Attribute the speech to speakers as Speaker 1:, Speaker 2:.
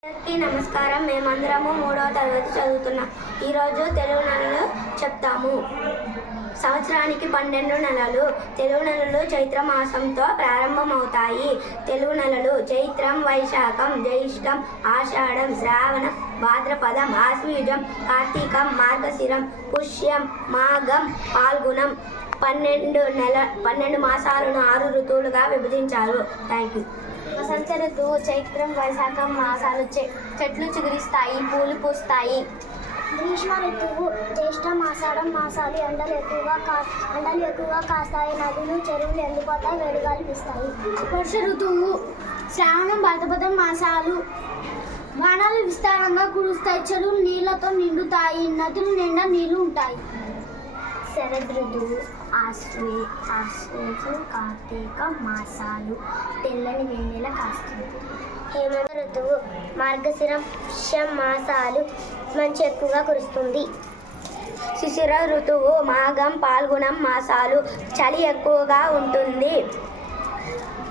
Speaker 1: అందరికీ నమస్కారం. మేమందరము 3వ తరగతి చదువుతున్నాం. ఈరోజు తెలుగు నెలలు చెప్తాము. సంవత్సరానికి 12 నెలలు. తెలుగు నెలలు చైత్ర మాసంతో ప్రారంభమవుతాయి. తెలుగు నెలలు చైత్రం, వైశాఖం, జ్యేష్టం, ఆషాఢం, శ్రావణం, భాద్రపదం, ఆశ్వీజం, కార్తీకం, మార్గశిరం, పుష్యం, మాఘం, పాల్గుణం. 12 మాసాలను 6 ఋతువులుగా విభజించారు. Thank you.
Speaker 2: వసంత ఋతువు చైత్రం, వైశాఖం మాసాలు. చెట్లు చిగురిస్తాయి, పూలు పూస్తాయి.
Speaker 3: గ్రీష్మ ఋతువు జ్యేష్టం, ఆషాఢం మాసాలు. ఎండలు ఎక్కువగా కాస్తాయి. నదులు, చెరువులు ఎండిపోతాయి, వేడిగాలు వీస్తాయి.
Speaker 2: వర్ష ఋతువు శ్రావణం, భాద్రపదం మాసాలు. వానలు విస్తారంగా కురుస్తాయి, చెరువులు నీళ్లతో నిండుతాయి, నదులు నిండా నీళ్లు ఉంటాయి.
Speaker 3: శరద్ ఋతువు ఆశ్వేజం, కార్తీక మాసాలు. తెల్లని వెన్నెల కాస్తుంది. హేమంత ఋతువు మార్గశిరం, పుష్యం మాసాలు. మంచు ఎక్కువగా కురుస్తుంది.
Speaker 1: శిశిర ఋతువు మాఘం, పాల్గుణం మాసాలు. చలి ఎక్కువగా ఉంటుంది.